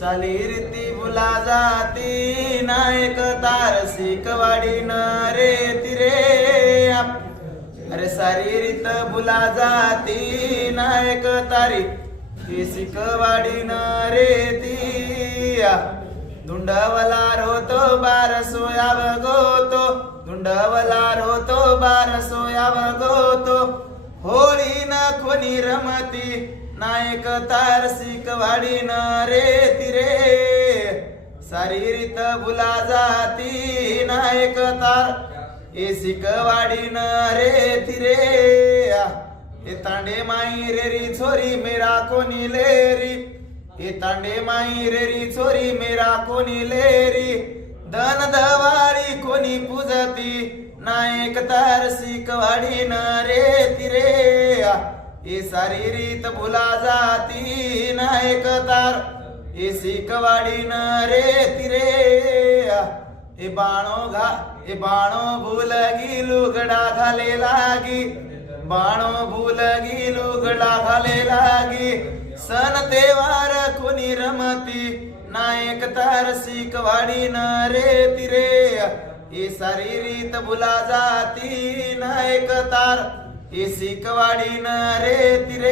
चाली रीती भुला जाती नायक तार शिकवाडी न रे तिरे अरे सारी रीत भुला जाती नायक तारी ही शिकवाडी न रे तिया धुंडवला रोतो बार सोया बगोतो धुंडवला रोतो बार सोया बगोतो होळी न कोणी रमती नायक तार शिकवाडी न रे तिरे सारी रीत भुला जाती नायक तार ए शिकवाडी न रे तिरे ए तांडे माई रेरी छोरी मेरा कोणी लेरी ए तांडे माई रेरी छोरी मेरा कोणी लेरी धन दवाळी कोणी पूजती नायक तार शिकवाडी न रे तिरे ए सारी रीत भुला जाती नायक तार ए शिकवाडी न रे तिरे ए बाणो भूल गी लुगडा घाले लागी बाणो भूल गी लुगडा घाले लागी सन तेवार कोणी रमती नायक तार शिकवाडी न रे तिरे ए सारी रीत भुला जाती नायक तार ए शिकवाडी न रे तिरे